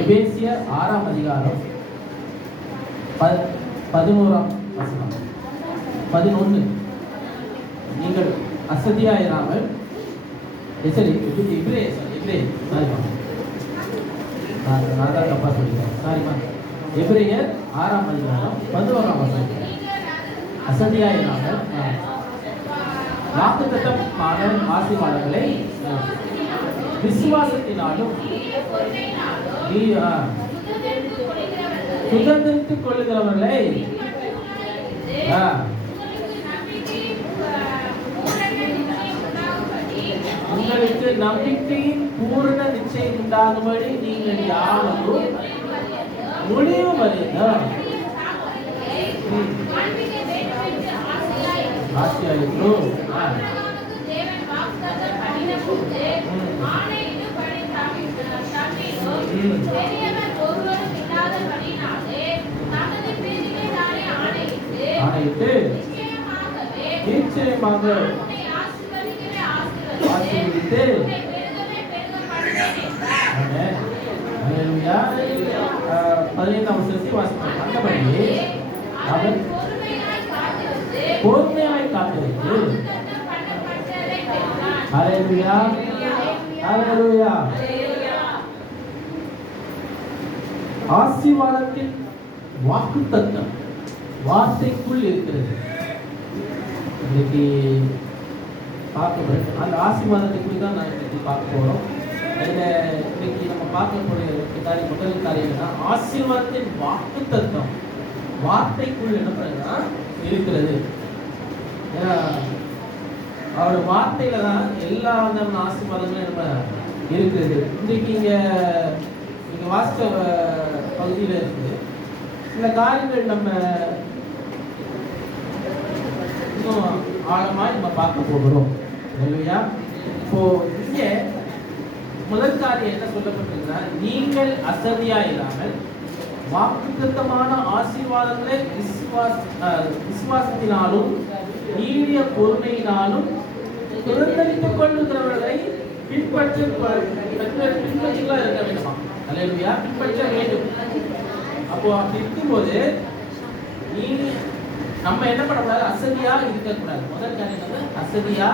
எபேசியர் 6ஆம் அதிகாரம் 11ஆம் வசனம் 11. நீங்கள் அசதியாயிராமல் சரி நான் தான் தப்பா சொல்லிட்டேன், சாரிமா. எபிரேயர் 6ஆம் அதிகாரம் 11ஆம் வசனம். அசதியாயிராமல் வாக்குத்தத்தமான ஆசீர்வாதங்களை விசுவாசத்தினாலும் சுதந்திரித்துக் கொள்ளுகிறவர்களை உங்களுக்கு நம்பிக்கையின் பூரண நிச்சயம் உண்டாகும்படி நீங்கள் யாவரும் முடிவு வருகிறோம். நிச்சயமாக ஆசீர்வதித்து 15ஆம் வசனத்தை வாசிப்போம். அந்தபடி அவர் பொறுமையாய் காத்திருந்து ஹல்லேலூயா ஹல்லேலூயா ஆசீர்வாதத்தின் வாக்குத்தத்தம் வார்த்தைக்குள் இருக்கிறது. இன்னைக்கு பார்க்க அந்த ஆசீர்வாதத்தை குறித்து தான் நான் இன்னைக்கு பார்க்க போகிறோம். அதில் இன்னைக்கு நம்ம பார்க்கக்கூடிய முதல் காரியம் என்னன்னா, ஆசீர்வாதத்தின் வாக்குத்தத்தம் வார்த்தைக்குள் என்ன பண்ணுறதுன்னா இருக்கிறது. அவரோட வார்த்தையில தான் எல்லா விதமான ஆசீர்வாதங்களும் நம்ம இருக்கிறது. இன்றைக்கு இங்க வாசித்த பகுதியில் இருக்குது சில காரியங்கள் நம்ம இன்னும் ஆழமாக நம்ம பார்க்க போகிறோம் இல்லையா. இப்போ இங்க முதல் காரியம் என்ன சொல்லப்பட்டிருக்குன்னா, நீங்கள் அசதியா இல்லாமல் வாக்குத்தத்தமான ஆசீர்வாதங்களை விசுவாசத்தினாலும் நீடிய பொறுமையினாலும் சுதந்திரித்துக் கொள்ளுகிறவர்களை பின்பற்றலாம் இருக்க வேண்டுமா? அல்லேலூயா, பின்பற்ற வேண்டும். அப்போ அப்படி இருக்கும்போது நம்ம என்ன பண்ணக்கூடாது? அசதியா இருக்கக்கூடாது. முதல் காரியம் வந்து அசதியா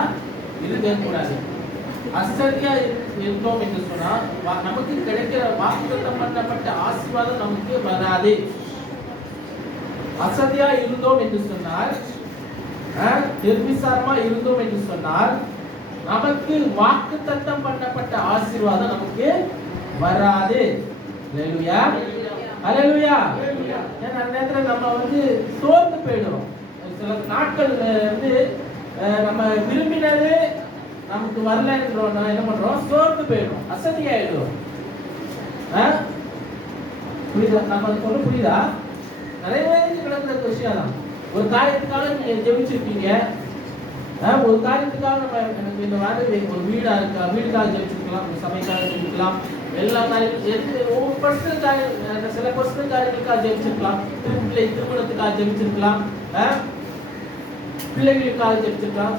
இருக்கக்கூடாது. அசதியா இருந்தோம் என்று சொன்னால் நமக்கு கிடைக்கிற வாக்குத்தத்தம் பண்ணப்பட்ட ஆசீர்வாதம் நமக்கு வராது. அசதியா இருந்தோம் என்று சொன்னால், நிர்விசாரமா இருந்தோம் என்று சொன்னால் நமக்கு வாக்குத்தத்தம் பண்ணப்பட்ட ஆசீர்வாதம் நமக்கு வராது. அல்லேலூயா அல்லேலூயா. ஏன்னா அந்த நேரத்துல நம்ம வந்து சோர்ந்து போயிடுறோம். சில நாட்கள் வந்து நம்ம விரும்பினது நமக்கு வரலன்றோம், என்ன பண்றோம்? சோர்ந்து போயிடும், அசதியாயிடும். புரியுதா? நம்ம சொல்ல புரியுதா? நிறைய பேருக்கு நடக்கிற விஷயம் தான். ஒரு காரியத்துக்காக நீங்க ஜெபிச்சிருப்பீங்க, ஒரு காரியத்துக்காக நம்ம எனக்கு இந்த மாதிரி ஒரு வீடா இருக்கா, வீடுக்காக ஜெபிச்சிருக்கலாம், ஒரு சபைக்காக ஜெபிக்கலாம், எல்லா காரியம் ஒவ்வொரு பர்சனல் காரியம், சில பர்சனல் காரியங்களுக்காக ஜெபிச்சிருக்கலாம், திருமணத்துக்காக ஜெபிச்சிருக்கலாம், பிள்ளைகளுக்காக ஜெபிச்சிருக்கலாம்.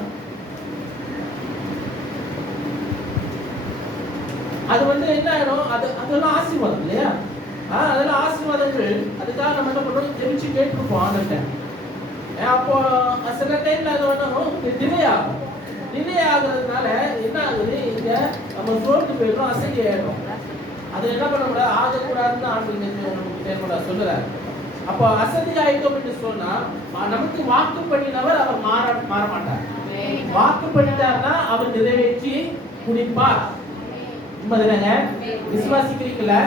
அது வந்து என்ன ஆயிடும்? அதெல்லாம் ஆசீர்வாதம் இல்லையா? அதெல்லாம் ஆசீர்வாதங்கள். அதுக்காக நம்ம என்ன பண்றோம்? ஜெபிச்சு கேட்டுருப்போம் ஆண்டவர்கிட்ட. அப்போ சில டைம்ல அது வந்து டிலே ஆகும். டிலே ஆகுறதுனால என்ன ஆகுது? இங்க நம்ம சோர்ந்து போயிடுறோம், அசதி ஆயிடும். அது என்ன பண்ணக்கூடாது? ஆகக்கூடாதுன்னு ஆண்டு சொல்லுறாரு. அப்போ அசதி ஆயிட்டோம் என்று சொன்னா நமக்கு வாக்கு பண்ணினவர் அவர் மாற மாட்டார். வாக்கு பண்ணிட்டார்னா அவர் நிறைவேற்றி குடிப்பார். விசுவாசிக்கிறீங்களா?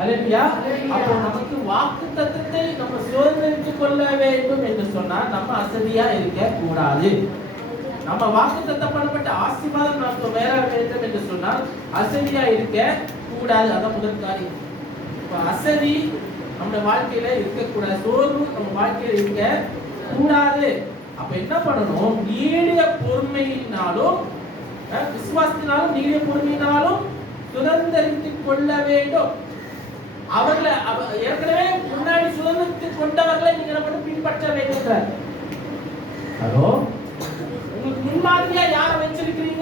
அல்லேலூயா. அப்போ நமக்கு வாக்குத்தத்தத்தை நம்ம சுதந்திரித்துக் கொள்ள வேண்டும் என்று சொன்னால் நம்ம அசதியா இருக்க கூடாது. நம்ம வாக்குத்தத்தம் பண்ணப்பட்ட ஆசீர்வாதம் நமக்கு வேற வேண்டும் என்று சொன்னால் அசதியா இருக்க கூடாது. அதான் முதல் காரியம். அசதி நம்ம வாழ்க்கையில இருக்கக்கூடாது, சோர்வு நம்ம வாழ்க்கையில இருக்க கூடாது. அப்ப என்ன பண்ணணும்? நீடிய பொறுமையினாலும் விசுவாசத்தினாலும் நீடிய பொறுமையினாலும் சுதந்திரித்துக் கொள்ள வேண்டும். அவர்களை ஏற்கனவே முன்னாடி சுதந்திரித்துக் கொண்டவர்களை நீங்க மட்டும் பின்பற்ற வேண்டும். ஹலோ, உங்களுக்கு முன்மாதிரியா யாரை வச்சிருக்கிறீங்க?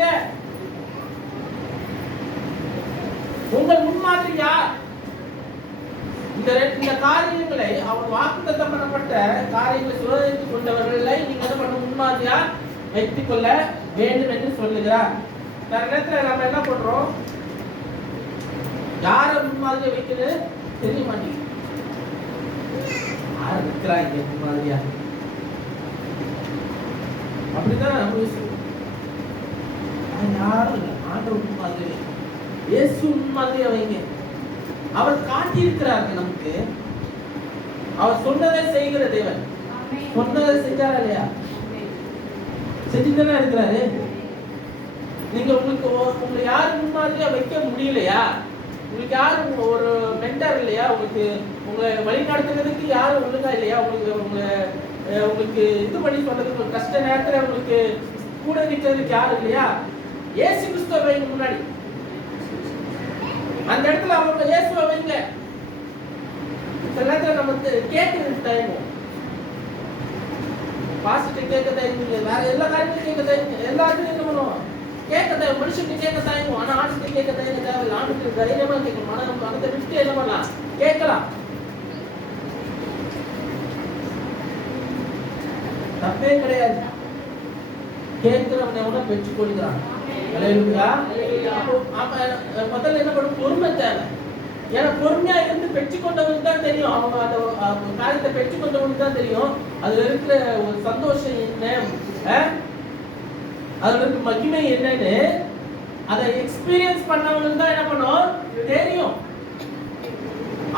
உங்கள் முன்மாதிரி யார்? இந்த காரியங்களை அவர் வாக்குத்தத்தம் பண்ணப்பட்ட காரியங்களை சுதந்திரித்துக் கொண்டவர்களை நீங்க என்ன பண்ண முன்மாதிரியா வைத்துக் கொள்ள வேண்டும் என்று சொல்லுகிறார். நிறைய நேரத்துல நம்ம என்ன பண்றோம், யார முன்மாதிரியா வைக்கிறது தெரிய மாட்டேங்குது. யார் இருக்கிறாங்க முன்மாதிரியா? அப்படிதான் யாரும் இல்லை. ஆண்டவர் முன்மாதிரி, இயேசு முன்மாதிரியா வைங்க. அவர் காட்டியிருக்கிறார்கள் நமக்கு. அவர் சொன்னதை செய்கிற தேவன். சொன்னதை செஞ்சாரா இல்லையா? செஞ்சுதானே இருக்கிறாரு. நீங்க உங்களை யாரும் முன்மாதிரியா வைக்க முடியலையா? உங்களுக்கு யாரும் ஒரு மென்டர் இல்லையா? உங்களை வழிநடத்துறதுக்கு யாரும் ஒழுங்கா இல்லையா? உங்களுக்கு இது பண்ணி சொல்றதுக்கு கஷ்ட நேரத்துல உங்களுக்கு கூட நிற்கிறதுக்கு யாரும் இல்லையா? இயேசு கிறிஸ்துவை முன்னாடி அந்த இடத்துல அவங்க இயேசுவை வைங்க. சில நேரத்துல நம்ம கேட்கறது தயங்கும். பாசிட்டிவ் கேட்க தயங்குங்க, வேற எல்லா காரியத்தையும் கேட்க தயங்குங்க. எல்லாத்தையும் என்ன பண்ணுவோம், கேட்க தயங்கும். மனுஷனுக்கு கேட்க தயங்கும். ஆனா ஆணுக்கு கேட்க தயங்க தேவையில்லை. ஆணுக்கு தைரியமா கேட்கணும். மனதை விட்டு என்ன பண்ணலாம், கேட்கலாம். தப்பே கிடையாது. கேட்கிறவன் எவனோ பெற்றுக் கொள்கிறான். முதல்ல என்ன பண்ணும், பொறுமை தேவை. ஏன்னா பொறுமையா இருந்து பெற்றுக்கொண்டவனுக்கு தான் தெரியும், அவங்க அந்த காரியத்தை பெற்றுக்கொண்டவனுக்கு தான் தெரியும் அதுல இருக்கிற ஒரு சந்தோஷம் என்ன, அதுல இருக்க மகிமை என்னன்னு அதை எக்ஸ்பீரியன்ஸ் பண்ணவனுக்கு தான் என்ன பண்ணும் தெரியும்.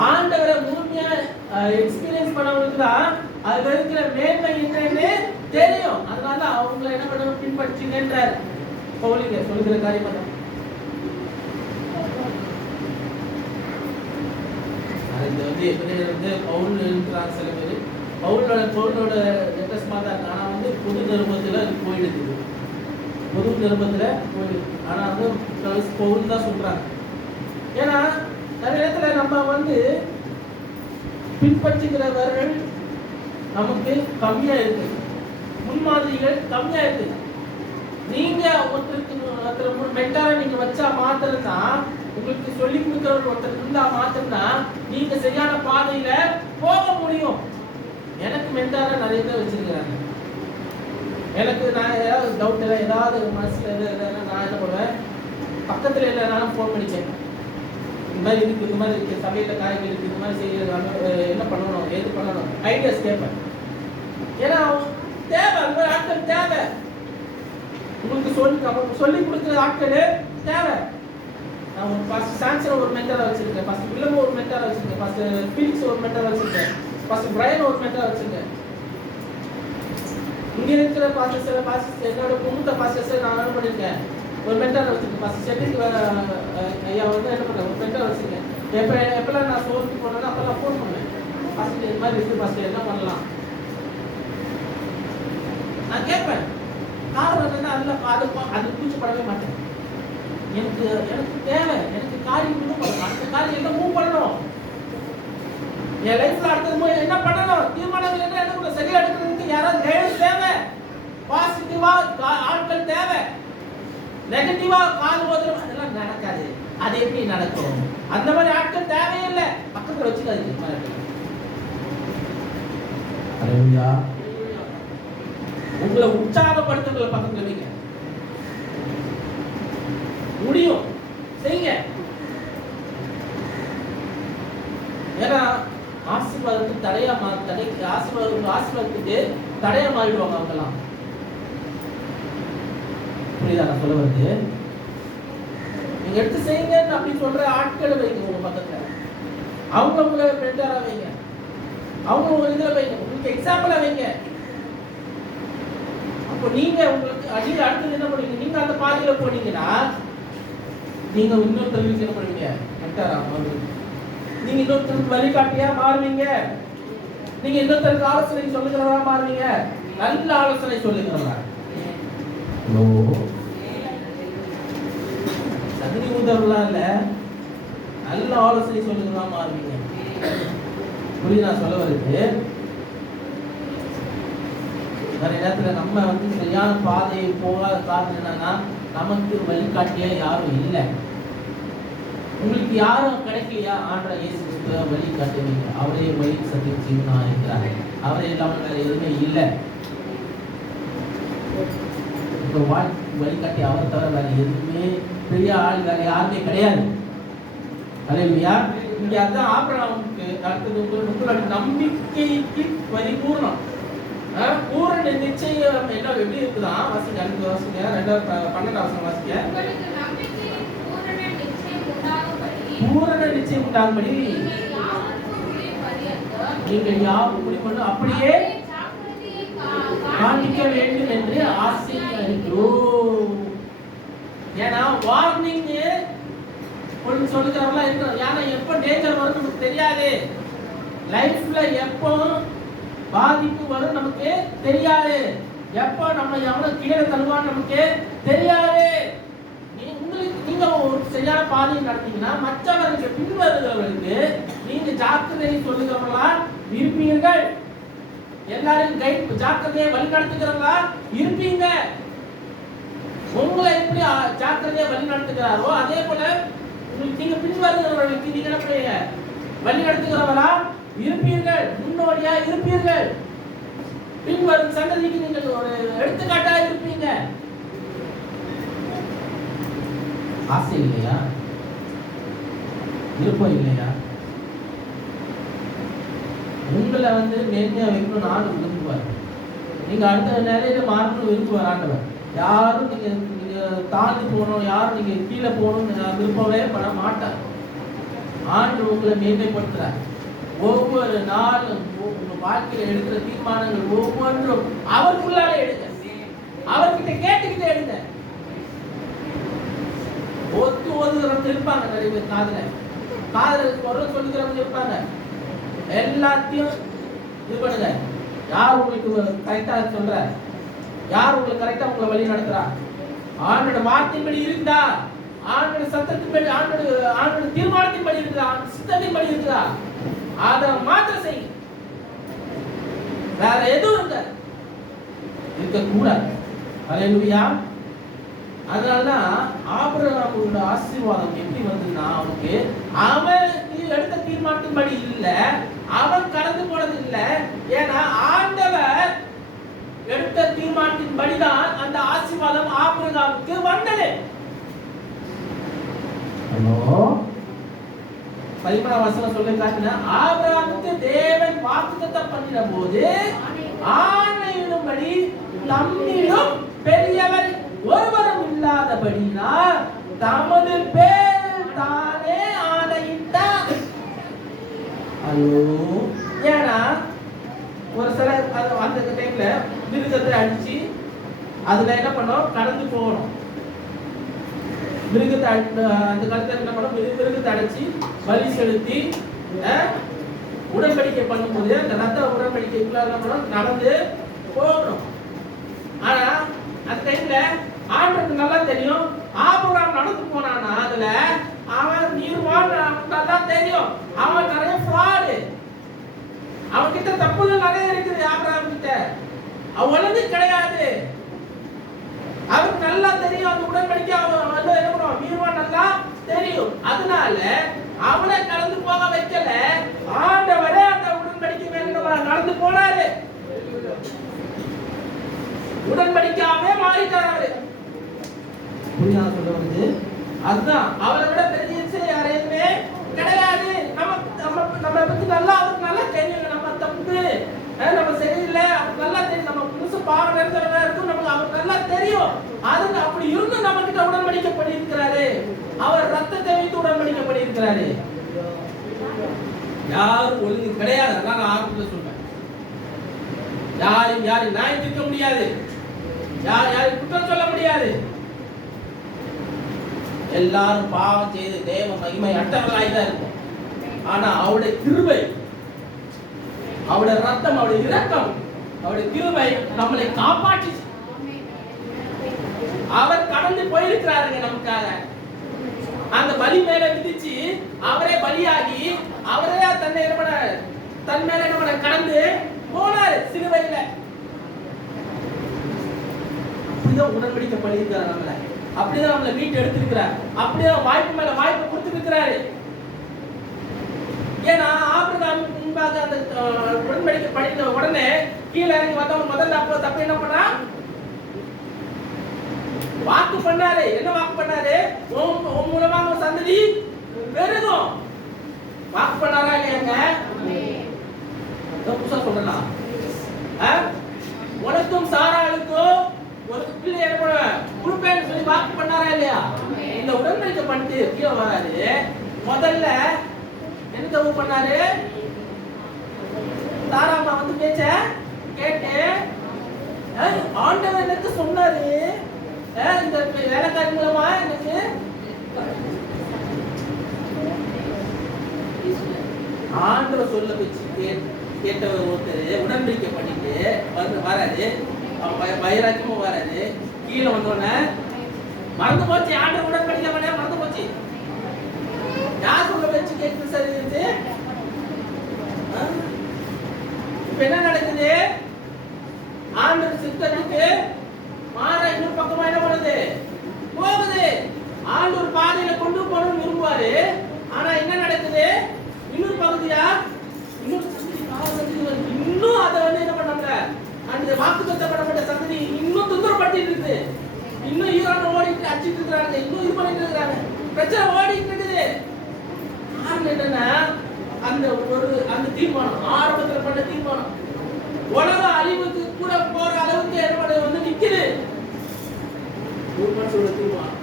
ஆண்டவரை முழுமையா எக்ஸ்பீரியன்ஸ் பண்ணவனுக்கு தான் அதுல இருக்கிற மேன்மை என்னன்னு தெரியும். அதனால அவங்களை என்ன பண்ணணும், பின்பற்றுங்கன்றார் பவுலிங்க சொல்லுகிற காரியம். அது எப்படி பவுல் இருக்கிறாங்க சில பேர். பவுலோட லெட்டஸ்மா தான். ஆனா பொது நிருபத்துல அது போயிடுது. பொது நிருபத்துல போயிடுது. ஆனா பவுல் தான் சொல்றாங்க. ஏன்னா நிறைய இடத்துல நம்ம பின்பற்றுகிறவர்கள் நமக்கு கம்மியா இருக்கு, முன்மாதிரிகள் கம்மியா இருக்கு. நீங்க ஒருத்தருக்கு மென்டாரா நீங்க வச்சா மாத்திரம் தான், உங்களுக்கு சொல்லி கொடுக்கிறவர் ஒருத்தர் இருந்தா மாத்திரம் தான் நீங்க சரியான பாதையில போக முடியும். எனக்கு மென்டாரா நிறைய பேர் வச்சிருக்கிறாங்க. எனக்கு நான் ஏதாவது டவுட் இல்லை, ஏதாவது மனசுல நான் என்ன பண்ணுவேன், பக்கத்துல இல்லைனாலும் ஃபோன் பண்ணிச்சேன். இந்த மாதிரி இருக்கு, இந்த மாதிரி இருக்கு, சபையில காய்கள் இருக்கு, இந்த மாதிரி செய்ய என்ன பண்ணணும், எது பண்ணணும், ஐடியாஸ் கேட்பேன். ஏன்னா தேவை, அந்த மாதிரி ஆட்கள் தேவை. உங்களுக்கு சொல்லி கொடுக்குற ஆட்கள் தேவை. நான் ஃபர்ஸ்ட் சான்சர் ஒரு மென்டரா வச்சிருக்கேன், ஃபர்ஸ்ட் வில்லம் ஒரு மென்டரா வச்சிருக்கேன், ஃபர்ஸ்ட் ஃபீலிக்ஸ் ஒரு மென்டரா வச்சிருக்கேன், ஃபர்ஸ்ட் பிரையன் ஒரு மென்டரா வச்சிருக்கேன். இங்க இருக்கிற பாஸ்டர்ஸ் என்னோட குடும்ப பாஸ்டர்ஸ் நான் என்ன பண்ணிருக்கேன், ஒரு மென்டரா வச்சிருக்கேன். ஃபர்ஸ்ட் செட்டிங் ஐயா என்ன பண்ண ஒரு மென்டரா வச்சிருக்கேன். எப்பெல்லாம் நான் சோர்ந்து போனேன்னா அப்பெல்லாம் ஃபோன் பண்ணுவேன், ஃபர்ஸ்ட் இது மாதிரி இருக்கு, ஃபர்ஸ்ட் என்ன பண்ணலாம் நான் கேட்பேன். காரணம் என்னன்னா அது கூச்சப்படவே மாட்டேன். எனக்கு தேவை, எனக்கு காரியம் மூவ் பண்ணணும், அந்த காரியம் என்ன மூவ் பண்ணணும், என் லைஃப்ல அடுத்தது என்ன பண்ணணும், தீர்மானம் என்ன சரியா எடுக்கிறதுக்கு யாராவது கைடன்ஸ் தேவை. பாசிட்டிவா ஆட்கள் தேவை. நெகட்டிவா கால் ஓதுறோம் அதெல்லாம் நடக்காது. அது எப்படி நடக்கும்? அந்த மாதிரி ஆட்கள் தேவையில்லை. பக்கத்துல வச்சுக்காது. உங்களை உற்சாகப்படுத்துங்களை பக்கத்துல வைங்க. முடியும், செய்யுங்க. ஏன்னா ஆசீர்வாதத்துக்கு ஆசீர்வாதத்துக்கு தடையா மாறிடுவாங்க அவங்க எல்லாம். புரியுதா நான் சொல்ல வருது? நீங்க எடுத்து செய்யுங்க அப்படின்னு சொல்ற ஆட்களை வைங்க உங்க பக்கத்துல. அவங்க உங்களை மென்டாரா வைங்க, அவங்க உங்க இதுல வைங்க, உங்களுக்கு எக்ஸாம்பிளா வைங்க. அப்போ நீங்க உங்களுக்கு அடுத்தது என்ன பண்ணுவீங்க, நீங்க அந்த பாதையில போனீங்கன்னா நீங்க இன்னொருத்தருக்கு என்ன பண்ணுவீங்க, மென்டாரா மாறுவீங்க. நீங்க இன்னொருத்தருக்கு வழிகாட்டியா மாறுவீங்க. நீங்க இன்னொருத்தருக்கு ஆலோசனை சொல்லுகிறவரா மாறுவீங்க. நல்ல ஆலோசனை சொல்லுகிறவரா, சகனி உதவலாம் இல்ல, நல்ல ஆலோசனை சொல்லுகிறவரா மாறுவீங்க. புரியுதா சொல்ல வருது? நிறைய நேரத்துல நம்ம சரியான பாதையை போகாத காரணம் என்னன்னா நமக்கு வழிகாட்டியா யாரும் இல்லை. உங்களுக்கு யாரும் கிடைக்கலையா? ஆண்டவர் இயேசு கிறிஸ்துவ வழி காட்டுவீங்க. அவரே வழி சத்தியம் ஜீவனா இருக்கிறார். அவரே இல்லாமல் வேற எதுவுமே இல்லை. இப்போ வழிகாட்டி அவர் தவிர வேற எதுவுமே பெரிய ஆள் வேற யாருமே கிடையாது. அல்லேலூயா. இங்க அதான் ஆபிரகாமுக்கு அடுத்தது உங்களோட நம்பிக்கைக்கு பரிபூர்ணம் பூரண நிச்சயம் என்ன எப்படி இருக்குதான்? வாசிங்க, அடுத்த வாசிங்க, 12 வாசிங்க. பூரண நிச்சயம் உண்டாகும்படி நீங்கள் யாவும் முடிவு அப்படியே காண்பிக்க வேண்டும் என்று ஆசைப்படுகிறோம். ஏன்னா வார்னிங் ஒன்று சொல்லுகிறவங்களா இருக்கணும். ஏன்னா எப்போ டேஞ்சர் வரும் நமக்கு தெரியாது. லைஃப்ல எப்போ பாதிப்பு வரும் நமக்கு தெரியாது. எப்போ நம்ம எவ்வளவு கீழே தள்ளுவான்னு நமக்கு தெரியாது. நீங்க ஒரு சரியான பாதையை நடத்தீங்கன்னா மற்றவர்களுக்கு பின்வருகிறவர்களுக்கு நீங்க ஜாக்கிரதையை சொல்லுகிறவர்களா இருப்பீர்கள். எல்லாரையும் கைட் ஜாக்கிரதையை வழி நடத்துகிறவங்களா இருப்பீங்க. உங்களை எப்படி ஜாக்கிரதையை வழி நடத்துகிறாரோ அதே போல உங்களுக்கு நீங்க பின்வருகிறவர்களுக்கு நீங்க என்ன பண்ணுவீங்க? வழி நடத்துகிறவரா இருப்பீர்கள். முன்னோடியா இருப்பீர்கள். பின்வரும் சந்ததிக்கு நீங்கள் ஒரு எடுத்துக்காட்டா இருப்பீங்க. ஆசை இல்லையா? விருப்பம் இல்லையா? உங்களை நேர்மையா வைக்கணும்னு ஆண்டு விரும்புவார். நீங்க அடுத்த நிலையில மாறணும்னு விரும்புவார் ஆண்டவர். யாரும் நீங்க தாழ்ந்து போகணும், யாரும் நீங்க கீழே போகணும்னு விருப்பமே பண்ண மாட்டார். ஆண்டு உங்களை மேன்மைப்படுத்துறார். ஒவ்வொரு நாளும் உங்க வாழ்க்கையில எடுக்கிற தீர்மானங்கள் ஒவ்வொன்றும் அவருக்குள்ளால எடுங்க. அவர்கிட்ட கேட்டுக்கிட்டே எடுங்க. ஓதுகிறவங்க இருப்பாங்க, நிறைய பேர் காதல குரல் சொல்லுகிறவங்க இருப்பாங்க. எல்லாத்தையும் இது பண்ணுங்க. யார் உங்களுக்கு கரெக்டா சொல்ற? யார் உங்களுக்கு கரெக்டா உங்களை வழி நடத்துறா? ஆண்டோட வார்த்தையின்படி இருந்தா, ஆண்டோட சத்தத்தின்படி, ஆண்டோட தீர்மானத்தின்படி இருக்குதா, சித்தத்தின்படி இருக்குதா, அதை மாத்திரம் செய். வேற எதுவும் இருக்கக்கூடாது. அல்லேலூயா. அதனாலதான் ஆபிரகாமோட ஆசீர்வாதம் எப்படி வந்ததுன்னா, அவனுக்கு அவன் எடுத்த தீர்மானத்தின்படி இல்ல, அவன் கடந்து போனது இல்ல. ஏன்னா ஆண்டவர் எடுத்த தீர்மானத்தின்படிதான் அந்த ஆசீர்வாதம் ஆபிரகாமுக்கு வந்தது. 11 வசனம் சொல்ல காட்டின ஆபிரகாமுக்கு தேவன் வாக்குத்தத்தம் பண்ணின போது ஆணையிடும்படி நம்மிலும் பெரியவர் ஒருவரும் இல்லாதபடினால் தமது பேர் தானே ஆணையிட்டார். ஏன்னா ஒரு சில அந்த டைம்ல மிருகத்தை அடிச்சு அதுல என்ன பண்ணோம்? கடந்து போகணும். மிருகத்தை அந்த காலத்துல என்ன பண்ணோம்? மிருகத்தை அடிச்சு பலி செலுத்தி உடன்படிக்கை பண்ணும்போது அந்த ரத்த உடன்படிக்கைக்குள்ள என்ன பண்ணோம்? நடந்து போகணும். ஆனா அந்த டைம்ல ஆண்டவருக்கு நல்லா தெரியும் ஆபிரகாம் நடந்து போனானா அதுல அவன் நீர்வாழ் நல்லா தெரியும். அவன் நிறைய ஃப்ராடு, அவன் கிட்ட தப்புகள் நிறைய இருக்குது. ஆபிரகாம் கிட்ட ஒழுங்கு கிடையாது. அவருக்கு நல்லா தெரியும் அந்த உடன்படிக்கை. அவன் என்ன பண்ணுவான்? நீர்வாழ் நல்லா தெரியும். அதனால அவனை கடந்து போக வைக்கல. ஆண்டவரே அந்த உடன்படிக்கை மேல நடந்து போனாரு. உடன்படிக்கையாவே மாறிட்டார் அவரு. புரியுதா சொல்ல வந்து? அதுதான் அவரை விட பெரிய யாரையுமே கிடையாது. நம்ம பத்தி நல்லா அவருக்கு நல்லா தெரியும். நம்ம தப்பு, நம்ம சரியில்லை அவருக்கு நல்லா தெரியும். நம்ம புதுசு பாவம் நினைக்கிறதா இருக்கும், நமக்கு அவருக்கு நல்லா தெரியும். அதுக்கு அப்படி இருந்து நம்ம கிட்ட உடன்படிக்கப்படி இருக்கிறாரு. அவர் ரத்தத்தை வைத்து உடன்படிக்கப்படி இருக்கிறாரு. யாரும் ஒழுங்கு கிடையாது. அதான் நான் ஆரம்பத்தில் சொல்றேன். யாரும் நியாயம் தீர்க்க முடியாது. யாரும் குற்றம் சொல்ல முடியாது. எல்லாரும் பாவம் செய்து தேவ மகிமை அற்றவர்களாய்தான் இருக்கும். ஆனா அவருடைய கிருபை, அவருடைய ரத்தம், அவருடைய இரக்கம், அவருடைய கிருபை நம்மளை காப்பாற்றி அவர் கடந்து போயிருக்கிறாருங்க நமக்காக. அந்த பலி மேல விதிச்சு அவரே பலியாகி அவரே தன்னை என்ன பண்ண, தன் மேல என்ன பண்ண கடந்து போனாரு சிலுவையில. அப்படிதான் உடன்படிக்கை பண்ணியிருக்காரு நம்மள. அப்படிதான் நம்மளை மீட்டு எடுத்திருக்கிறார். அப்படியே வாய்ப்பு மேல வாய்ப்பு கொடுத்துருக்கிறாரு. ஏன்னா ஆபிரகாம் முன்பாக அந்த உடன்படிக்கை பண்ணின உடனே கீழே இறங்கி வந்தவன் முதல்ல தப்பு என்ன பண்ணா? வாக்கு பண்ணாரு. என்ன வாக்கு பண்ணாரு? உன் மூலமாக சந்ததி பெருகும். வாக்கு பண்ணாரா இல்லையாங்க? புதுசா சொல்லலாம். உனக்கும் சாராளுக்கும் ஒரு பிள்ளை என்ன பண்ணுவேன் கொடுப்பேன்னு சொல்லி வாக்கு பண்ணாரா இல்லையா? இந்த உடன்படிக்கை பண்ணிட்டு கீழே வராரு. முதல்ல என்ன தப்பு பண்ணாரு? தாராமா வந்து பேச்ச கேட்டு ஆண்டவர் எனக்கு சொன்னாரு, இந்த வேலைக்காரி மூலமா எனக்கு ஆண்டவர் சொல்ல வச்சு கேட்டவர் ஒருத்தர் உடன்படிக்கை பண்ணிட்டு வராரு. வைராக்கியமும் வராது. கீழே வந்தோடனே மறந்து போச்சு. ஆண்டவர் உடன்படிக்கை பண்ண மறந்து போச்சு. யார் சொல்ல வச்சு கேட்குது சரி இருந்து? இப்ப என்ன நடக்குது? ஆண்டவர் சித்தத்துக்கு மாற இன்னொரு பக்கமா என்ன பண்ணுது? போகுது. ஆண்டவர் பாதையில கொண்டு போகணும்னு விரும்புவாரு. ஆனா என்ன நடக்குது? இன்னொரு பகுதியா இன்னும் அதை வந்து என்ன பண்ணாங்க? அந்த வாக்குத்தத்தப்பட்ட சந்ததி இன்னும் தொந்தரப்பட்டு இருக்குது. இன்னும் ஈரான் ஓடிட்டு அடிச்சிட்டு இருக்காங்க. இன்னும் இது பண்ணிட்டு இருக்காங்க. பிரச்சனை ஓடிட்டு இருக்குது. காரணம் என்னன்னா அந்த தீர்மானம் ஆரம்பத்தில் பண்ண தீர்மானம் உலக அழிவுக்கு கூட போற அளவுக்கு என்ன வந்து நிக்குது. ஒரு மனுஷோட தீர்மானம்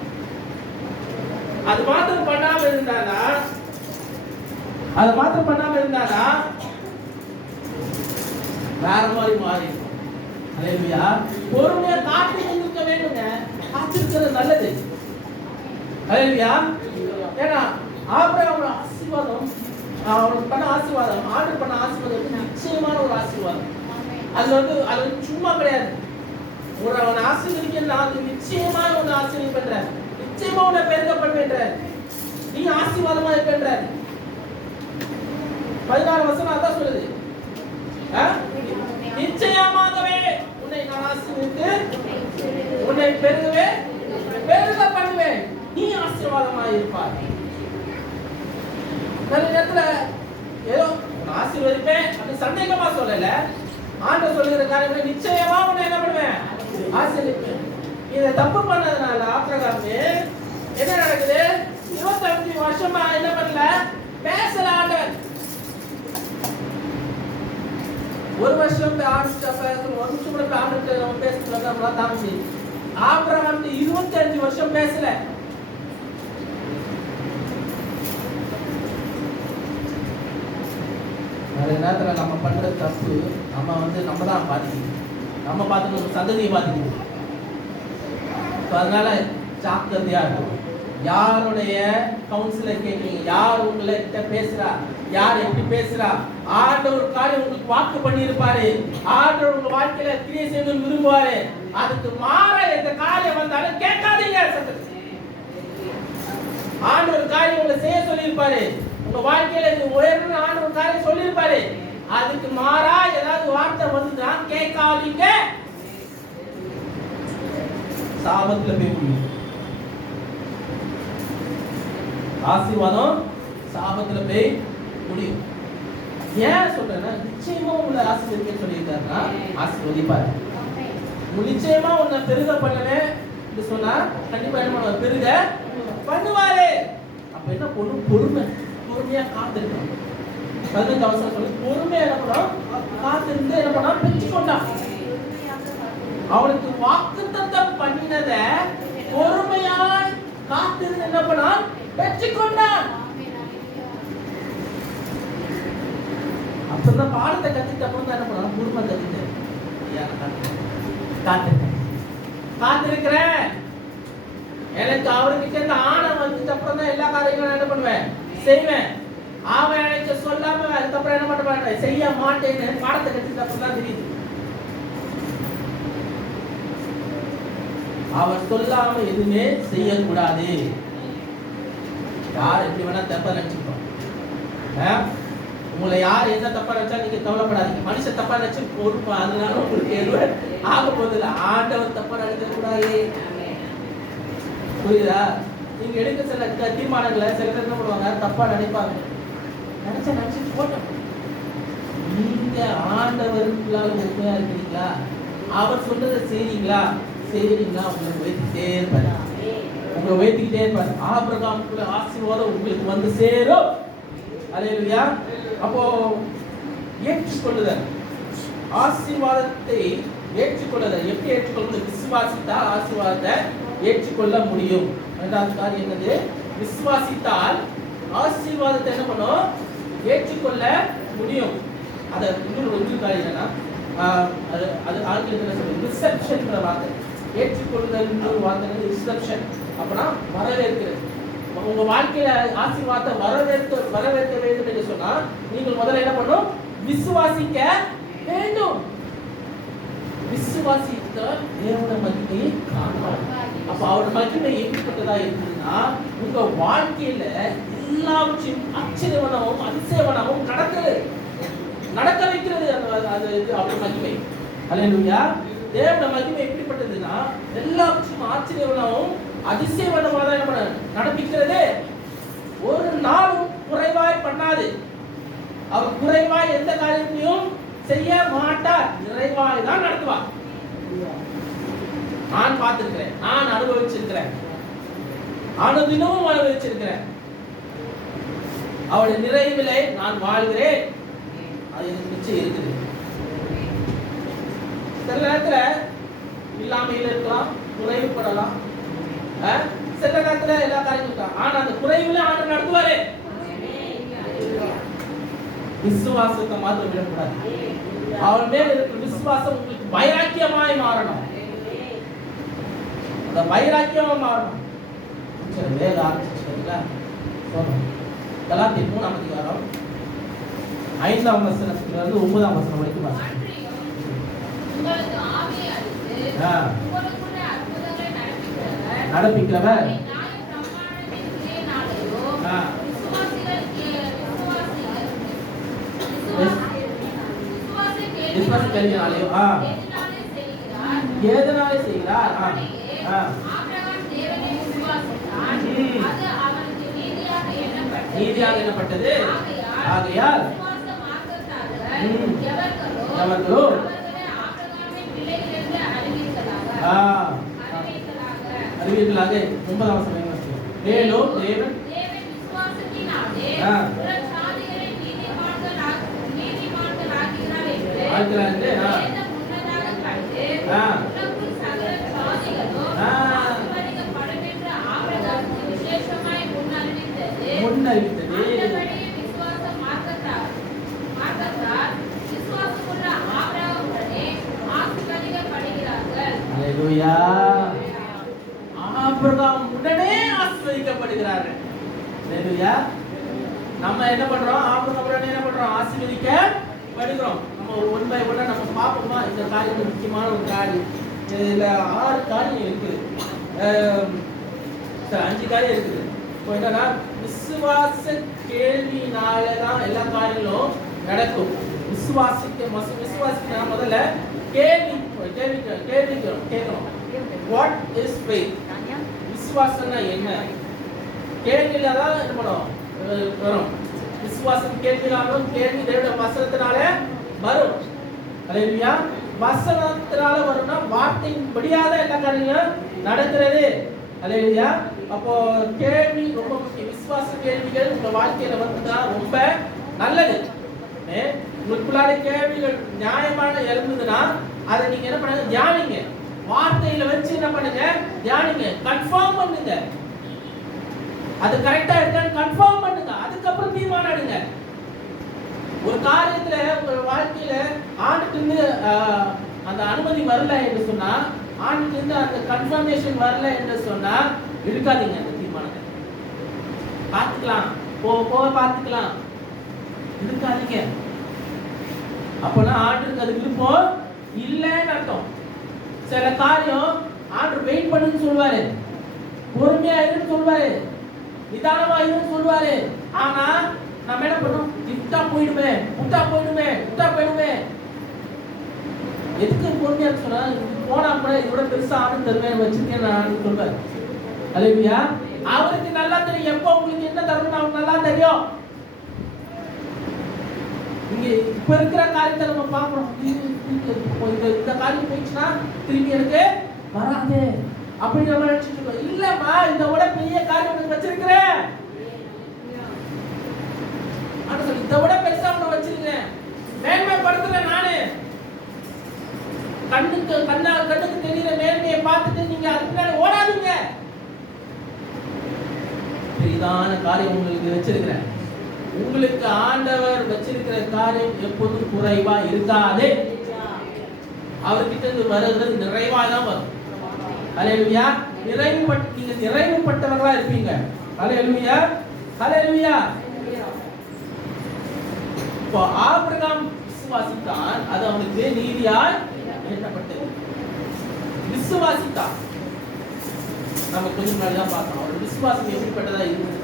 அது மாத்திரம் பண்ணாம இருந்தானா வேற மாதிரி மாறி இருக்கும். அல்லேலூயா. பொறுமையா காத்திருக்க வேண்டுங்க. காத்திருக்கிறது நல்லது. அல்லேலூயா. ஏன்னா ஆபிரகாமோட ஆசீர்வாதம், அவனுக்கு பண்ண ஆசீர்வாதம், ஆர்டர் பண்ண ஆசீர்வாதம் நிச்சயமான ஒரு ஆசீர்வாதம். அது சும்மா கிடையாது. அவன் ஆசீர்வதிக்க அது நிச்சயமா உன்னை ஆசீர்வதிப்பேன்ற, நிச்சயமா உன்னை பெருக பண்ணுவேன்ற, நீ ஆசீர்வாதமா இருக்கின்ற. 14 வசனம் அதான் சொல்லுது. நிச்சயமாகவே உன்னை நான் ஆசீர்வதித்து உன்னை பெருக பண்ணுவேன். நீ ஆசீர்வாதமா இருப்பாய். நல்ல நேரத்துல ஏதோ ஆசீர்வதிப்பேன் அப்படி சந்தேகமா சொல்லல. ஆண்டவர் சொல்லுகிற காரியங்களை நிச்சயமா உன்னை என்ன பண்ணுவேன்? ஆசீர்வதிப்பேன். இதை தப்பு பண்ணதுனால ஆபிரகாம் என்ன நடக்குது? 25 வருஷமா என்ன பண்ணல? பேசல. ஆண்டவர் ஒரு வருஷம் கூட ஆண்டவர் பேசுறது தாமசி. ஆபிரகாம் 25 வருஷம் பேசல. நிறைய நேரத்தில் நம்ம பண்ற தப்பு நம்ம தான் பாதிக்குது. நம்ம பார்த்துக்கணும், சந்ததியை பாதிக்குது. அதனால ஜாக்கிரதையா இருக்கும். யாருடைய கவுன்சிலை கேட்குறீங்க? யார் உங்களை கிட்ட பேசுறா? யார் எப்படி பேசுறா? ஆண்டவர் காரியம் உங்களுக்கு வாக்கு பண்ணி இருப்பாரு. ஆண்டவர் உங்க வாழ்க்கையில கிரியை செய்யணும்னு விரும்புவாரு. அதுக்கு மாற எந்த காரியம் வந்தாலும் கேட்காதீங்க. ஆண்டவர் காரியம் உங்களை செய்ய சொல்லி இருப்பாரு. உங்க வாழ்க்கையில இது உயர்வு ஆண்டவர் காரியம் சொல்லி இருப்பாரு. அதுக்கு மாறா ஏதாவது வார்த்தை வந்துட்டா கேட்காதீங்க. சாபத்துல போய் முடியும். ஆசீர்வாதம் சாபத்துல போய் முடியும். ஏன் சொல்றேன்னா நிச்சயமா உங்களை ஆசீர்வதிக்க சொல்லியிருக்காருன்னா ஆசீர்வதிப்பாரு. நிச்சயமா உன்னை பெருக பண்ணுவேன் சொன்னா கண்டிப்பா என்ன பண்ணுவார்? பெருக பண்ணுவாரு. அப்ப என்ன பொண்ணு? பொறுமையா காத்திருக்கணும். 15 அவசரம் சொல்லி பொறுமையா என்ன பண்ணோம்? காத்திருந்து என்ன பண்ணா? பெற்றுக்கொண்டான். அவனுக்கு வாக்குத்தத்தம் பண்ணினத பொறுமையா காத்திருந்து என்ன பண்ணா? பெற்றுக்கொண்டான். அப்பதான் பாடத்தை கத்துக்கிட்ட அப்புறம் தான் என்ன பண்ணா? பொறுமை கத்துக்கிட்டேன். காத்திருக்கிறேன். எனக்கு அவர்கிட்ட இருந்து ஆணம் வந்துட்டு அப்புறம் தான் எல்லா காரியங்களும் என்ன பண்ணுவேன்? செய்வேன். அவன் எனக்கு சொல்லாம அதுக்கப்புறம் என்ன பண்ண மாட்டேன்? செய்ய மாட்டேன்னு பாடத்தை கத்துக்கிட்ட அப்புறம் தான் தெரியுது. அவர் சொல்லாம எதுவுமே செய்யக்கூடாது. யார் எப்படி வேணா தப்பா நினைச்சுக்கோம். உங்களை யார் என்ன தப்பா நினைச்சா நீங்க கவலைப்படாதீங்க. மனுஷன் தப்பா நினைச்சு பொறுப்பு, அதனால உங்களுக்கு எதுவும் ஆக போதில்லை. ஆண்டவர் தப்பா நினைக்க கூடாது. புரியுதா? நீங்க எடுக்க சில தீர்மானங்களை சில பேர் என்ன பண்ணுவாங்க, தப்பா நினைப்பாங்க. நினைச்சு போட்டோம். நீங்க ஆண்டவருக்குள்ளாக உண்மையா இருக்கீங்களா, அவர் சொன்னதை செய்றீங்களா, உங்களை உயர்த்திட்டே இருப்பாரு. உங்களை உயர்த்திக்கிட்டே இருப்பாரு. ஆபிரகாமுக்குள்ள ஆசீர்வாதம் உங்களுக்கு வந்து சேரும். அல்லேலூயா. அப்போ ஏற்றுக்கொள்ளுதல், ஆசீர்வாதத்தை ஏற்றுக்கொள்ளுதல். எப்படி ஏற்றுக்கொள்வது? விசுவாசித்தால் ஆசீர்வாதத்தை ஏற்றுக்கொள்ள முடியும். இரண்டாவது காரியம் என்னது? விசுவாசித்தால் ஆசீர்வாதத்தை என்ன பண்ணும்? ஏற்றுக்கொள்ள முடியும். அதை இன்னொரு காரியம் என்னன்னா, அது ஆங்கிலத்தில் சொல்லுது ரிசெப்ஷன்ங்கிற வார்த்தை. ஏற்றுக்கொள்ளுதல் வார்த்தை ரிசெப்ஷன். அப்படின்னா வரவேற்கிறது. உங்க வாழ்க்கையில ஆசீர்வாதத்தை வரவேற்க வேண்டும் என்று சொன்னா நீங்கள் முதல்ல என்ன பண்ணணும்? விசுவாசிக்க வேண்டும். விசுவாசித்தால் தேவனுடைய மகிமையை காணலாம். அப்ப அவருடைய மகிமை எப்படிப்பட்டதா இருக்குதுன்னா, உங்க வாழ்க்கையில எல்லாவற்றையும் ஆச்சரியவனமும் அதிசயவனமும் நடக்க வைக்கிறது. அது அவருடைய மகிமை. அல்லேலூயா. தேவனுடைய மகிமை எப்படிப்பட்டதுன்னா, எல்லாவற்றையும் ஆச்சரியவனமும் அதிசயவனமாக தான் என்ன நடப்பிக்கிறது. ஒரு நாளும் குறைவாய் பண்ணாது. அவர் குறைவாய் எந்த காரியத்தையும் செய்ய மாட்டார். நிறைவாய் தான் நடத்துவார். நான் பார்த்திருக்கிறேன், நான் அனுபவிச்சிருக்கிறேன், அனுதினமும் அனுபவிச்சிருக்கிறேன். அவருடைய நிறைவிலே நான் வாழ்கிறேன். அது எனக்கு நிச்சயம் இருக்குது. சில நேரத்துல இல்லாமையில் இருக்கலாம், குறைவுபடலாம். சில நேரத்துல எல்லா காரியமும் இருக்கலாம். ஆனா அந்த குறைவுல ஆண்டு நடத்துவாரு. விசுவாசத்தை மாத்திரம் விடக்கூடாது. அவன் மேல் இருக்கிற விசுவாசம் உங்களுக்கு வைராக்கியமாய் மாறணும். அந்த வைராக்கியமா மாறணும். சரி, வேத ஆரம்பிச்சுங்களா? கலாத்தியர் 3ஆம் அதிகாரம் 5ஆம் வசனத்திலிருந்து 9ஆம் வசனம் வரைக்கும் வாசிக்கிறேன். நடப்பிக்கிறவர் எதனாலே செய்கிறார்? நீதியாக எண்ணப்பட்டது. ஆகையால் எவர்களோ அறிவீர்களாக 9ஆம் வசனம் மேலும் தேவன் ஆபிரகாம் உடனே ஆசீர்வதிக்கப்படுகிறார்கள். நம்ம என்ன பண்றோம்? ஆபிரகாம் உடனே என்ன பண்றோம்? ஆசீர்வதிக்கப்படுகிறோம். நம்ம ஒன் பை ஒன்னா நம்ம பார்ப்போமா? இந்த காரியம் முக்கியமான ஒரு காரியம். இதுல 6 காரியம் இருக்குது, 5 காரியம் இருக்குது. இப்போ என்னன்னா, விசுவாச கேள்வினாலதான் எல்லா காரியங்களும் நடக்கும். விசுவாசிக்க முதல்ல கேள்வி கேட்கணும். What is faith? விசுவாசம்னா என்ன? கேள்வியில தான் என்ன பண்ணும் வரும். விசுவாசம் கேள்வினாலும், கேள்வி தேவனுடைய வசனத்தினால வரும். அல்லேலூயா. வசனத்தினால வரும்னா வார்த்தையின்படியாக எல்லா காரியங்களும் நடக்கிறது. அல்லேலூயா. அப்போ கேள்வி ரொம்ப முக்கியம். விசுவாச கேள்விகள் உங்க வாழ்க்கையில வந்துட்டா ரொம்ப நல்லது. உங்களுக்குள்ளார கேள்விகள் நியாயமான எழுந்ததுன்னா அதை நீங்க என்ன பண்ணுங்க? தியானிங்க. வார்த்தையில வச்சு என்ன பண்ணுங்க? தியானிங்க. கன்ஃபார்ம் பண்ணுங்க. அது கரெக்டா இருக்கான்னு கன்ஃபார்ம் பண்ணுங்க. அதுக்கப்புறம் தீர்மானம் எடுங்க. ஒரு காரியத்துல உங்க வாழ்க்கையில ஆண்டுக்கு அந்த அனுமதி வரல என்று சொன்னா, ஆண்டுக்கு அந்த கன்ஃபர்மேஷன் வரல என்று சொன்னா, இருக்காதீங்க அந்த தீர்மானத்தை. பார்த்துக்கலாம், போக பார்த்துக்கலாம், இருக்காதீங்க. அப்பனா ஆண்டுக்கு அது விருப்பம் இல்லைன்னு அர்த்தம். சில காரியம் ஆண்டு வெயிட் பண்ணுன்னு சொல்லுவாரு, பொறுமையா இருன்னு சொல்லுவாரு, நிதானமா இருன்னு சொல்லுவாரு. ஆனா நம்ம என்ன பண்ணோம்? விட்டா போயிடுமே. எதுக்கு பொறுமையா சொன்னா, போனா கூட இதோட பெருசா ஆண்டு தருவேன் வச்சிருக்கேன் நான் சொல்லுவாரு. அல்லேலூயா. அவருக்கு நல்லா தெரியும் எப்போ உங்களுக்கு என்ன தரணும், அவருக்கு நல்லா தெரியும். இங்க இப்ப இருக்கிற காரியத்தை நம்ம பார்க்கிறோம். இந்த காரியம் போயிடுச்சுன்னா திரும்பி எனக்கு வராது அப்படி நம்ம நினைச்சிட்டு இருக்கோம். இல்லம்மா, இந்த விட பெரிய காரியம் உனக்கு வச்சிருக்கிறேன். இதை விட பெருசா உனக்கு வச்சிருக்கேன், மேன்மைப்படுத்துறேன் நானு. கண்ணுக்கு தெரியுற மேன்மையை பார்த்துட்டு நீங்க அதுக்கு மேல ஓடாதீங்க. பெரிதான காரியம் உங்களுக்கு வச்சிருக்கிறேன். உங்களுக்கு ஆண்டவர் வச்சிருக்கிற காரியம் எப்போதும் குறைவா இருக்காது. அவர்கிட்ட இருந்து வருகிறது நிறைவா தான் வரும். அல்லேலூயா. நீங்க நிறைவுப்பட்டவர்களா இருப்பீங்க. அல்லேலூயா, அல்லேலூயா. இப்போ ஆபிரகாம் விசுவாசித்தான், அது அவனுக்கு நீதியாய் எண்ணப்பட்டது. விசுவாசித்தான். நம்ம கொஞ்சம் முன்னாடி தான் பார்த்தோம் அவருடைய விசுவாசம் எப்படிப்பட்டதா இருந்தது.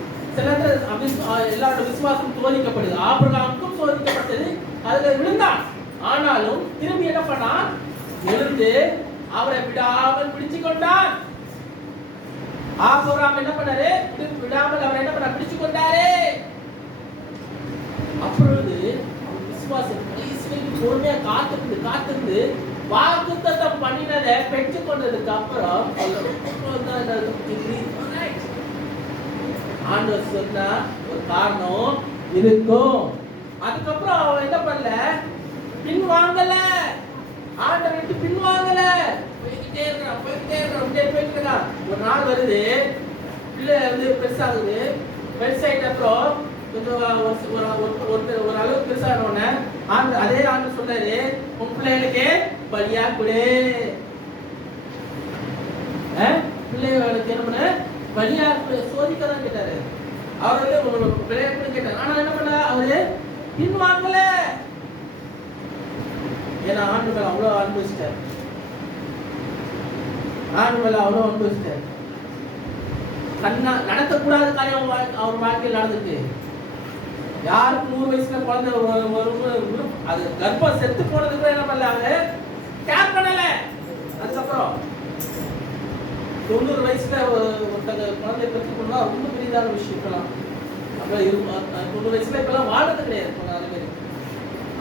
எல்லாரோட விசுவாசம் சோதிக்கப்படுது. ஆபிரகாமுக்கும் சோதிக்கப்பட்டது, அதுல விழுந்தான். ஆனாலும் திரும்பி என்ன பண்ணான், எழுந்து அவரை விடாமல் பிடிச்சு கொண்டான். ஆபிரகாம் என்ன பண்ணாரு, விடாமல் அவரை என்ன பண்ண பிடிச்சு கொண்டாரு. அப்பொழுது விசுவாசம் பொறுமையா காத்திருந்து வாக்குத்தத்தம் பண்ணினதை பெற்றுக் கொண்டதுக்கு அப்புறம் ஆண்டவர் சொன்ன ஒரு காரணம் இருக்கும். அதுக்கப்புறம் அவன் என்ன பண்ணல, பின் வாங்கல. ஆண்டவர் விட்டு பின் வாங்கல. போயிட்டே இருக்கான். ஒரு நாள் வருது, பிள்ளை வந்து பெருசாகுது. பெருசாயிட்ட அப்புறம் கொஞ்சம் ஒரு அளவுக்கு பெருசானோடனே அதே ஆண்டு சொன்னாரு, உன் பிள்ளைகளுக்கு பலியா கொடு. பிள்ளைகளுக்கு என்ன பண்ண பலியா சோதிக்கதான் கேட்டாரு. அவர் வந்து பிள்ளையா கேட்டாரு. ஆனா என்ன பண்ண, அவரு பின் வாங்கல. ஏன்னா ஆண்டு மேல அவ்வளவு அனுபவிச்சிட்டாரு. ஆண்டு மேல அவ்வளவு அனுபவிச்சிட்டாரு. நடக்கக்கூடாத காரியம் அவர் வாழ்க்கையில் நடந்துட்டு, யாருக்கு 100 வயசுல குழந்தை அது கர்ப்பம் செத்து போனதுக்கு என்ன பண்ணாங்க, கேர் பண்ணல. அதுக்கப்புறம் 90 வயசுல ஒருத்தங்க குழந்தை பெற்று கொண்டா ரொம்ப பெரியதான விஷயம். இப்பெல்லாம் 90 வயசுல இப்பெல்லாம் வாழ்றது கிடையாது.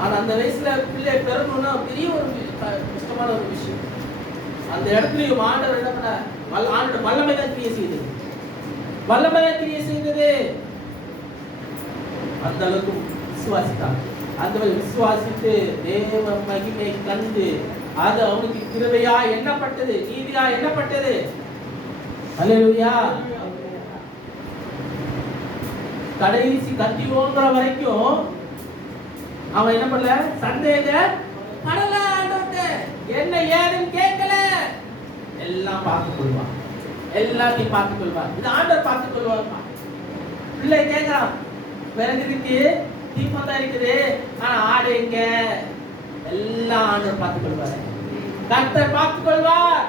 ஆனா அந்த வயசுல பிள்ளை பெறணும்னா பெரிய ஒரு கஷ்டமான ஒரு விஷயம். அந்த இடத்துலயும் ஆண்டவர் என்ன பண்ண, ஆண்டோட வல்லமை தான் கிரியை செய்தது. அந்த அளவுக்கு விசுவாசித்தான். அந்த விசுவாசித்து தேவ மகிமை கண்டு அது அவனுக்கு கிருபையா எண்ணப்பட்டது, நீதியா எண்ணப்பட்டது. அல்லேலூயா. கடைசி கத்தி ஓங்குற வரைக்கும் அவன் என்ன பண்ணல, சந்தேகப்படல. என்ன ஏதுன்னு கேட்கல. எல்லாம் பார்த்துக் கொள்வான், எல்லாத்தையும் பார்த்துக் கொள்வார். இது ஆண்டவர் பார்த்துக் கொள்வார். பிள்ளை கேட்கிறான், பிறகு இருக்கு, தீபம் தான் இருக்குது, ஆனா ஆடு எங்க, எல்லாம் ஆண்டவர் பார்த்துக் கொள்வார். கர்த்தர் பார்த்துக் கொள்வார்.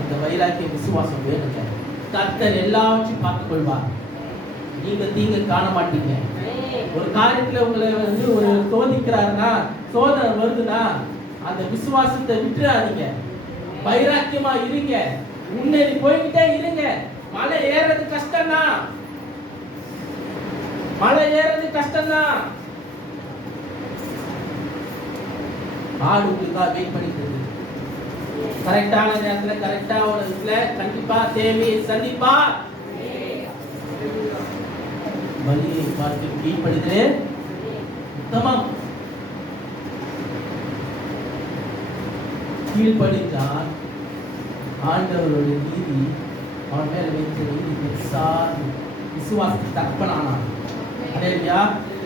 அந்த வைராக்கிய விசுவாசம் வேணுங்க. கர்த்தர் எல்லாவற்றையும் பார்த்துக் கொள்வார். நீங்க தீங்க காண மாட்டீங்க. ஒரு காரியத்துல உங்களை வந்து ஒரு சோதிக்கிறாருன்னா, சோதனை வருதுன்னா, அந்த விசுவாசத்தை விட்டுறாதீங்க. வைராக்கியமா இருங்க, முன்னேறி போய்கிட்டே இருங்க. மலை ஏறது கஷ்டம்தான், ஆடுகளுக்காக வெயிட் பண்ணிட்டு இருக்கு. கரெக்டான நேரத்துல கரெக்டா ஒரு இடத்துல கண்டிப்பா தேவையை சந்திப்பா. பலியை பார்த்து கீழ்ப்படுகிறது உத்தமம். கீழ்ப்படித்தான் ஆண்டவருடைய நீதி அவன் மேல வைத்த நீதி பெருசா. விசுவாசத்தை தகப்பனானான். அல்லேலூயா.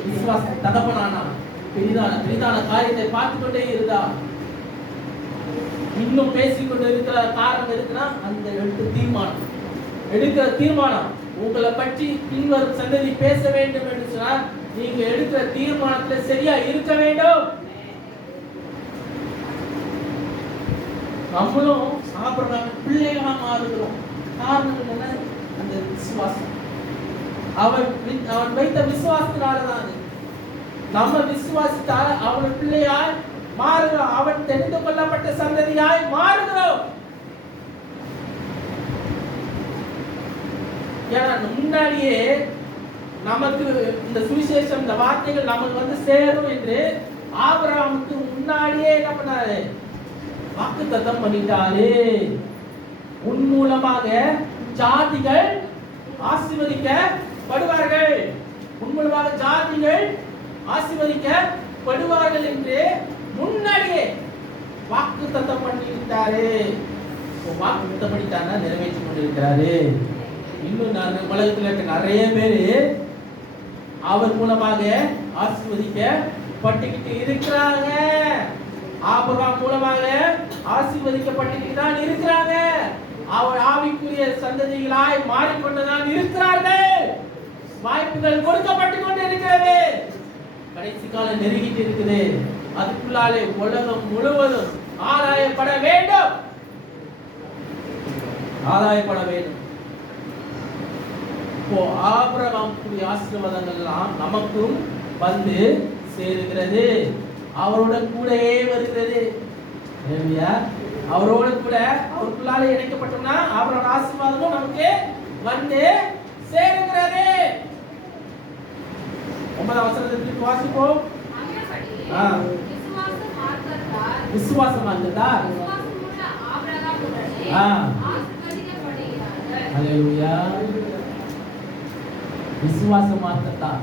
விசுவாசத்தை தகப்பனானான். பெரிதான காரியத்தை பார்த்து கொண்டே இருந்தான். இன்னும் பேசிக்கொண்டு இருக்கிற காரணம் இருக்குன்னா, அந்த எடுக்கிற தீர்மானம் உங்களை பற்றி பின்வரும் சந்ததி பேச வேண்டும் என்று சொன்னால், நீங்க எடுக்கிற தீர்மானத்துல சரியா இருக்க வேண்டும். நம்மளும் ஆபிரகாம் பிள்ளைகளா மாறுகிறோம். காரணம் என்ன? அந்த விசுவாசம். அவன் வைத்த விசுவாசத்தினாலதான். நம்ம விசுவாசித்தால் அவன் பிள்ளையாய் மாறுகிறோம். அவன் தெரிந்து கொள்ளப்பட்ட சந்ததியாய் மாறுகிறோம். ஏன்னா முன்னாடியே நமக்கு இந்த சுவிசேஷம், இந்த வார்த்தைகள் நமக்கு வந்து சேரும் என்று ஆபிரகாமுக்கு முன்னாடியே என்ன பண்ணாரு? வாக்குத்தத்தம் பண்ணிட்டாரு. உன் மூலமாக ஜாதிகள் ஆசீர்வதிக்கப்படுவார்கள், உன் மூலமாக ஜாதிகள் ஆசீர்வதிக்கப்படுவார்கள் என்று முன்னாடியே வாக்குத்தத்தம் பண்ணிட்டாரு. வாக்குத்தத்தம் பண்ணிட்டாருன்னா நிறைவேற்றி கொண்டிருக்கிறாரு. இன்னும் உலகத்தில் இருக்க நிறைய பேரு அவர் மூலமாக ஆசீர்வதிக்கப்பட்டுக்கிட்டு இருக்கிறாங்க. ஆபிரகாம் மூலமாக ஆசீர்வதிக்கப்பட்டுக்கிட்டு தான் இருக்கிறாங்க. அவர் ஆவிக்குரிய சந்ததிகளாய் மாறிக்கொண்டுதான் இருக்கிறார்கள். வாய்ப்புகள் கொடுக்கப்பட்டு கொண்டு இருக்கிறது. கடைசி காலம் நெருங்கிட்டு இருக்குது. அதுக்குள்ளாலே உலகம் முழுவதும் ஆதாயப்பட வேண்டும், ஆதாயப்பட வேண்டும். இப்போ ஆபிரகாமுடைய ஆசீர்வாதங்கள் எல்லாம் நமக்கும் வந்து சேருகிறது. அவருடன் கூடவே வருகிறது. அவரோட கூட அவருக்குள்ளால இணைக்கப்பட்டோம்னா அவரோட ஆசீர்வாதமும் நமக்கு வந்து சேருகிறது. 9ஆம் வசனத்திற்கு வாசிப்போம். விசுவாசம் மார்க்கத்தார் ஹல்லேலூயா. விசுவாசம் மார்க்கத்தார்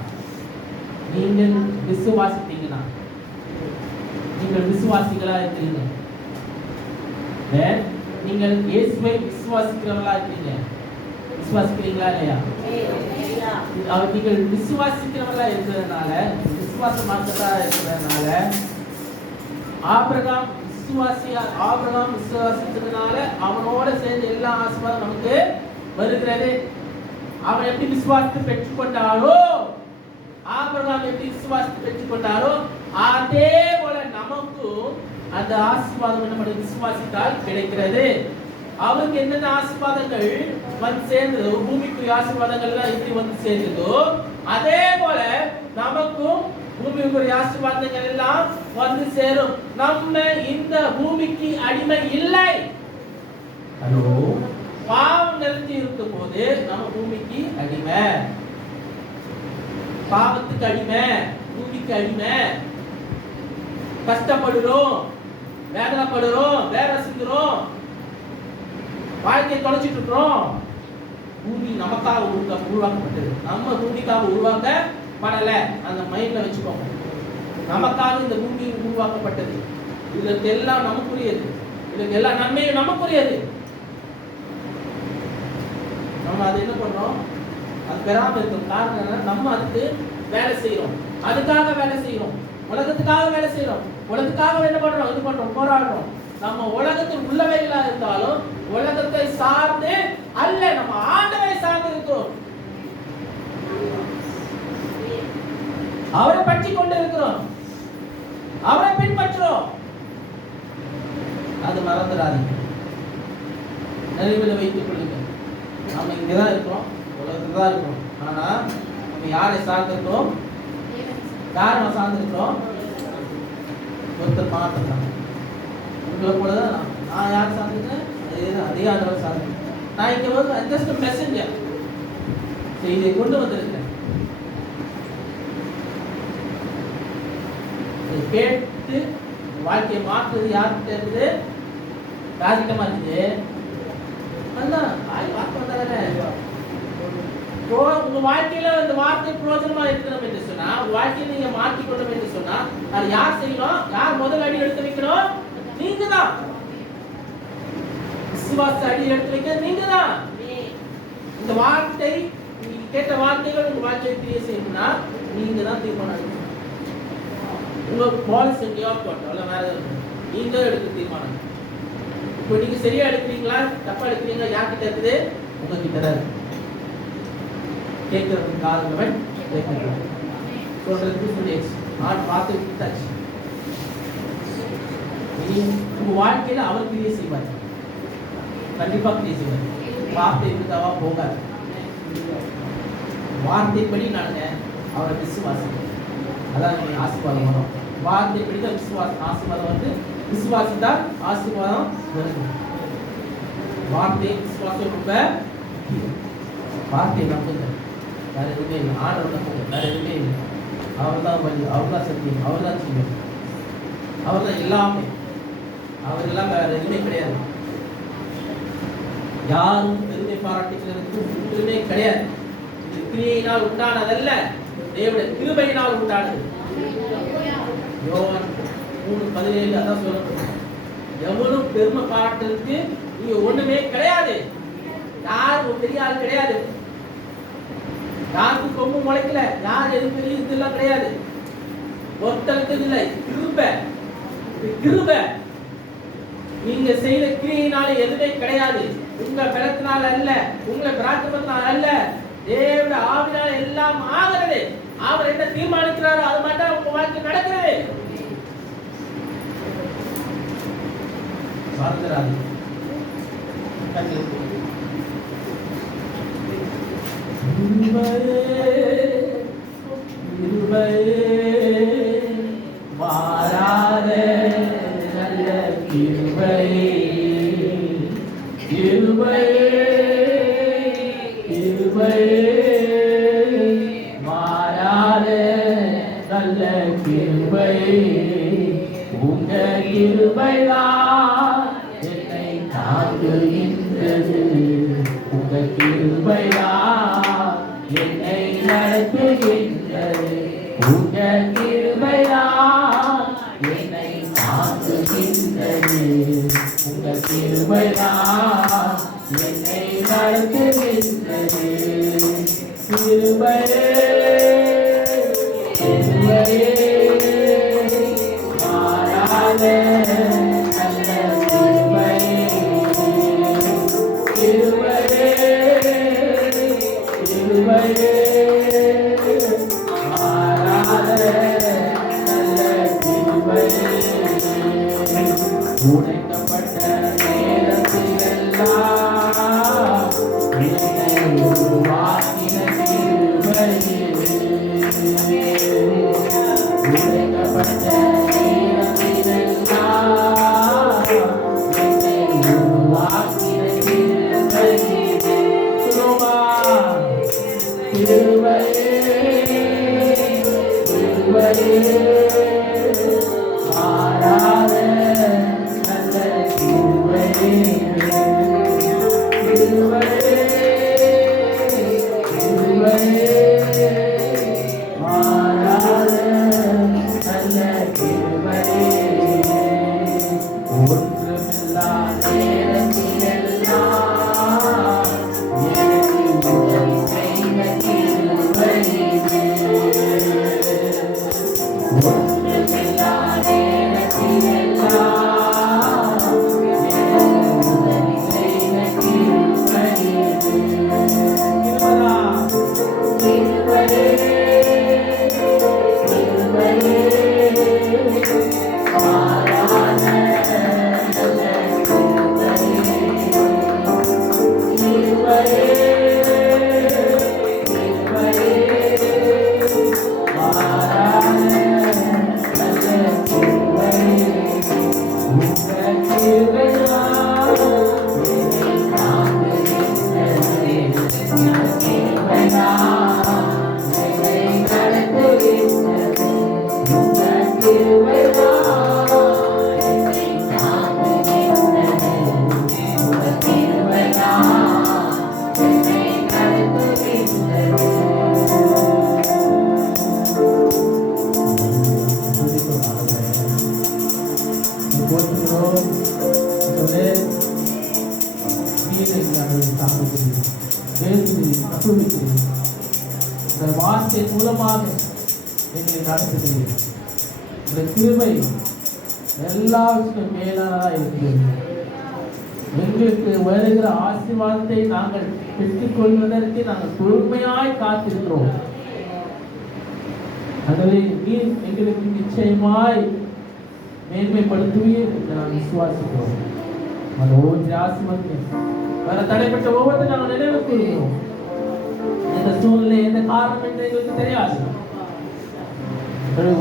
நீங்கள் விசுவாசித்தீங்கன்னா, நீங்கள் விசுவாசிகளா இருக்கிறீங்க. நீங்கள் இயேசுவை விசுவாசிக்கிறவங்களா இருக்கீங்க. விசுவாசிக்கிறீங்களா இல்லையா? நீங்கள் விசுவாசிக்கிறவங்களா இருக்கிறதுனால, விசுவாச மார்க்கத்தா இருக்கிறதுனால, ஆபிரகாம் விசுவாசிக்கிறதுனால அவனோட சேர்ந்து எல்லா ஆசீர்வாதம் நமக்கு வருகிறது. அவன் எப்படி விசுவாசத்தை பெற்றுக்கொண்டாரோ, ஆபிரகாம் எப்படி விசுவாசத்தை பெற்றுக்கொண்டாரோ, அதே போல நமக்கும் அந்த ஆசீர்வாதம் நம்ம விசுவாசித்தால் கிடைக்கிறது. அவருக்கு என்னென்ன ஆசீர்வாதங்கள் வந்து சேர்ந்ததோ, பூமிக்குரிய ஆசீர்வாதங்கள் எல்லாம் எப்படி வந்து சேர்ந்ததோ, அதே போல நமக்கும் பூமிக்குரிய ஆசீர்வாதங்கள் எல்லாம் வந்து சேரும். நம்ம இந்த பூமிக்கு அடிமை இல்லை. ஹலோ, பாவம் நிறைஞ்சு இருக்கும் போது நம்ம பூமிக்கு அடிமை, பாவத்துக்கு அடிமை, பூமிக்கு அடிமை. கஷ்டப்படுறோம், வேதனைப்படுறோம், வேலை செஞ்சுறோம், வாழ்க்கையை தொலைச்சிட்டு இருக்கிறோம். பூமி நமக்காக உருவாக்கப்பட்டது, நம்ம பூமிக்காக உருவாக்கப்படல. அந்த மைண்ட்ல வச்சுக்கோங்க. நமக்காக இந்த பூமி உருவாக்கப்பட்டது. இதற்கு எல்லாம் நமக்குரியது, இதற்கு எல்லா நன்மையும் நமக்குரியது. நம்ம அதை என்ன பண்றோம்? அது பெறாம இருக்கும் காரணம் என்ன? நம்ம அதுக்கு வேலை செய்யறோம், அதுக்காக வேலை செய்யறோம், உலகத்துக்காக வேலை செய்யறோம், உலகத்துக்காக என்ன பண்றோம்? இது பண்றோம், போராடுறோம். நம்ம உலகத்தில் உள்ளவைகளா இருந்தாலும் உலகத்தை சார்ந்து அல்ல, நம்ம ஆண்டவரை சார்ந்து இருக்கிறோம். அவரை பற்றி கொண்டு இருக்கிறோம், அவரை பின்பற்றுறோம். அது மறந்துடாதீங்க, நினைவில் வைத்துக் கொள்ளுங்க. நம்ம இங்கதான் இருக்கிறோம், உலகத்துல தான் இருக்கிறோம். ஆனா நம்ம யாரை சார்ந்திருக்கிறோம்? யார் நம்ம சார்ந்திருக்கிறோம்? ஒருத்தர் மாத்திரம். உங்களை போலதான் நான் யார் சார்ந்திருக்கேன்? அதே ஆண்டவர் சார்ந்திருக்கேன். நான் இங்க வந்து ஜஸ்ட் மெசஞ்சர், செய்தியை கொண்டு வந்திருக்கேன். கேட்டு வாழ்க்கையை மாற்றுறது யார்கிட்ட இருக்குது? யார்கிட்டமா இருக்குது? அதுதான் வார்த்தை வந்தாதானே. உங்க வாழ்க்கையில இந்த வார்த்தை பிரயோஜனமா இருக்கணும் என்று சொன்னா, வாழ்க்கையை நீங்க மாற்றிக்கொள்ளணும் என்று சொன்னா, அது யார் செய்யணும்? யார் முதல் அடி எடுத்து வைக்கணும்? நீங்க தான். விசுவாச அடி எடுத்து வைக்க நீங்க தான். இந்த வார்த்தை, நீங்க கேட்ட வார்த்தைகள் உங்க வாழ்க்கையை கிரியை செய்யணும்னா நீங்க தான் தீர்மானம் எடுக்கணும். உங்க பாலிசி நீங்க எடுக்க தீர்மானம். இப்போ நீங்க சரியா எடுக்கிறீங்களா தப்பா எடுக்கிறீங்களா? யார்கிட்ட இருக்குது? உங்ககிட்ட தான் இருக்கு. கேட்கறதுக்கு காரணவன் கேட்கணும், சொல்றதுக்கு சொல்லியாச்சு, நான் பார்த்து விட்டாச்சு. உங்க வாழ்க்கையில அவர் கிரியை செய்வார், கண்டிப்பா கிரியை செய்வார். வார்த்தை இருந்தாவா போகாது. வார்த்தைப்படி நானுங்க அவரை விசுவாசி, அதான் நீங்க ஆசீர்வாதம் வரும். வார்த்தைப்படி தான் விசுவாசம், ஆசீர்வாதம் வந்து விசுவாசித்தால் ஆசீர்வாதம் வருது. வார்த்தை விசுவாசம் ரொம்ப வார்த்தையை நம்புங்க. வேற எதுவுமே இல்லை. ஆண்டவர் நம்புங்க. வேற எதுவுமே இல்லை. அவர் தான் வழி, அவர் தான் சத்தியம், அவர் தான் ஜீவன், அவர் தான் எல்லாமே. அவர் எல்லாம் வேற எதுவுமே கிடையாது. யாரும் பெருமை பாராட்டிக்கிறதுக்கு ஒன்றுமே கிடையாது. இது கிரியையினால் உண்டானதல்ல, தேவனுடைய கிருபையினால் உண்டானது. யோவான் 3:17 அதான் சொல்லணும். எவனும் பெருமை பாராட்டுறதுக்கு இங்க ஒண்ணுமே கிடையாது. யாரும் பெரிய ஆள் கிடையாது. யாருக்கு கொம்பு முளைக்கல, யார் எது பெரிய இதெல்லாம் கிடையாது. ஒருத்தருக்கு இல்லை. கிருபை நீங்க செய்த கிரியையினால எதுவுமே கிடையாது. உங்க பலத்தினால அல்ல, உங்க பிரார்த்தனையினால அல்ல, தேவனுடைய ஆவியினால எல்லாம் ஆகிறது. அவர் என்ன தீர்மானிக்கிறாரோ அது மட்டும் உங்க வாழ்க்கை நடக்கிறது. மறந்துடாது. மாறாத நல்ல கிருபை, கிருபை, கிருபை, மாறாத நல்ல கிருபை, உங்க கிருபைதான் என்னை தாங்குகின்றது, உங்க கிருபைதான் என்னை நடத்துகின்றது, உங்க கிருபைதான் என்னை தாங்குகின்றது, உங்க கிருபைதான் என்னை நடத்துகின்றது. கிருபையே, கிருபையே, மாறாத நல்ல கிருபையே, கிருபையே, கிருபையே, மாறாத நல்ல கிருபையே. உடைக்கப்பட்ட நேரத்திலெல்லாம் என்னை உருவாக்கின கிருபையே, உடைக்கப்பட்ட நேரத்திலெல்லாம் என்னை உருவாக்கின கிருபையே. கிருபையே, கிருபையே, மாறாத நல்ல கிருபையே, கிருபையே, கிருபையே, மாறாத நல்ல கிருபையே. ஒன்றுமில்லா நேரத்திலெல்லாம் எனக்கு உதவி செய்த கிருபையே, ஒன்றுமில்லா நேரத்திலெல்லாம் எனக்கு உதவி செய்த கிருபையே. கிருபையே, கிருபையே, மாறாத நல்ல கிருபையே, கிருபையே, கிருபையே, மாறாத நல்ல கிருபையே. உங்க கிருபைதான் என்னை தாங்குகின்றது, உங்க கிருபைதான் என்னை நடத்துகின்றது, உங்க கிருபைதான் என்னை தாங்குகின்றது, உங்க கிருபைதான் என்னை நடத்துகின்றது. வார்த்தை மூலமாக எங்களை நடத்துகிறீர்கள். இந்த கிருபை எல்லாவற்றுக்கும் மேலானதாக இருக்கிறது. எங்களுக்கு வருகிற ஆசீர்வாதத்தை நாங்கள் பெற்றுக்கொள்வதற்கு நாங்கள் பொறுமையாய் காத்திருக்கிறோம். ஆகவே நீர் எங்களுக்கு நிச்சயமாய் மேன்மைப்படுத்துவீர் என்று நாங்கள் விசுவாசிக்கிறோம். அந்த ஒவ்வொரு ஆசீர்வாதம் வர தடைப்பட்ட ஒவ்வொருத்தரும் நாங்கள் நினைவு கூறுகிறோம். எந்த சூழ்நிலை எந்த காரணம் என்று எங்களுக்கு தெரியாது.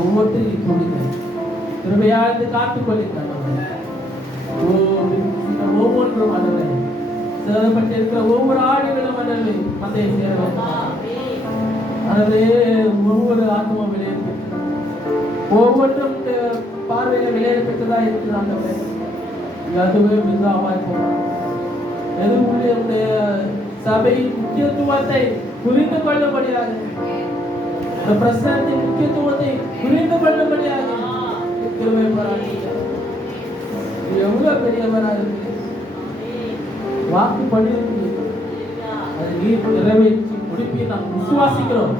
ஒவ்வொருத்தரும் கொடுங்க, கிருபையாக காத்துக் கொள்ளுங்கள். ஒவ்வொன்றும் அதனை சேதப்பட்டிருக்கிற ஒவ்வொரு ஆடுகளும் அல்லது மந்தையை சேர அல்லது ஒவ்வொரு ஆத்மாவும் விளையாடு ஒவ்வொன்றும் பார்வையில விளையாடு பெற்றதா இருக்கிறாங்க. அதுவே மிகவும் எதிர்ப்புடைய சபையின் முக்கியத்துவத்தை புரிந்து கொள்ளும்படியாக பிரசனத்தின் முக்கியத்துவத்தை புரிந்து கொள்ளும்படியாக கிருபை பாராட்டுகிறார். எவ்வளவு பெரியவரா இருக்கு, வாக்கு பண்ணி அதை நீர் நிறைவேற்றி முடிப்பி நாம் விசுவாசிக்கிறோம்.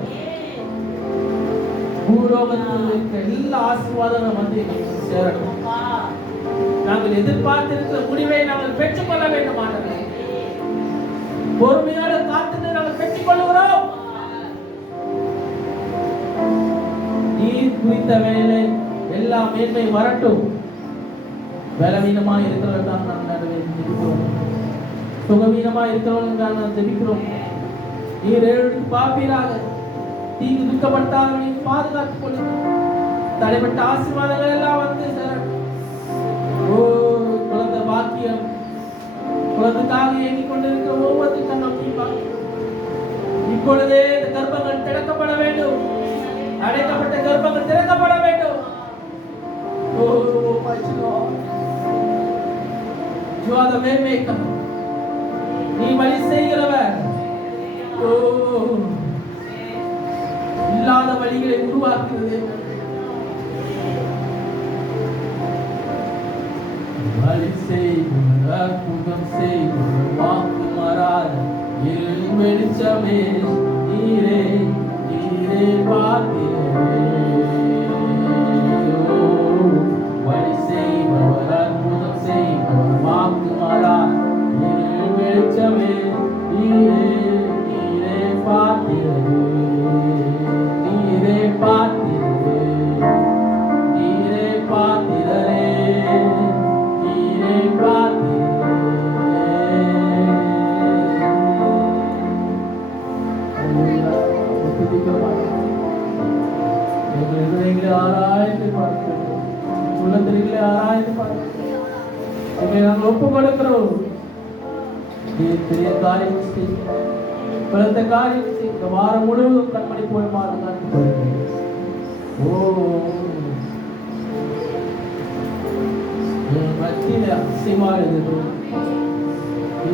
பூலோகத்தில் இருக்க எல்லா ஆசீர்வாதங்களும் வந்து சேரட்டும். நாங்கள் எதிர்பார்த்திருக்கிற முடிவை நாங்கள் பெற்றுக்கொள்ள வேண்டும். ஆண்டவரே, பொறுமையோடு காத்து நாங்கள் பெற்றுக் கொள்கிறோம். நீர் குறித்த வேலை எல்லா மேன்மை வரட்டும். பலவீனமாக இருக்கிறவர்கள் தான் நாம் நிறைவேற்றிருக்கிறோம், சுகவீனமாக இருக்கிறவர்கள் தான் நாம் தெரிவிக்கிறோம். நீர் எழுதி பார்ப்பீராக, தீங்கு துக்கப்படுத்தாத நீ பாதுகாத்துக் கொள்ளுங்கள். தடைப்பட்ட ஆசீர்வாதங்கள் எல்லாம் வந்து சேரட்டும். ஓ குழந்தை பாக்கியம், குழந்தைக்காக ஏங்கிக் கொண்டிருக்கிற ஒவ்வொருத்தரும் நம்பி இப்பொழுதே இந்த கர்ப்பங்கள் திறக்கப்பட வேண்டும். அடைக்கப்பட்ட கர்ப்பங்கள் திறக்கப்பட வேண்டும். ஓ my God, you are the way maker. நீ வழி செய்கிறவர். ஓ இல்லாத வழிகளை உருவாக்குகிறது. வழி செய்வர், அற்புதம் செய்வர், வாக்கு மாறாத இருள் வெளிச்சமே நீரே நீரே பாத்திரமே. வழி செய்பவர், அற்புதம் செய்வர், வாக்கு மாறாத இருள் வெளிச்சமே நீரே நீரே பாத்திரமே. நீரே பாத்திரமே, நீரே பாத்திரரே, நீரே பாத்திரரே. எங்களை ஆராய்ந்து பார்க்கிறோம், உள்ளத்திலே ஆராய்ந்து பார்க்கிறோம். இதை நாங்கள் ஒப்புக் கொடுக்கிறோம். பெரிய காரியம் செய்யும், பிறந்த காரியம் செய்யும். இந்த வாரம் முழுவதும் கண்மணி போய் பாதுகாத்து மத்தியில அதிசயமாக இருக்கிறோம்.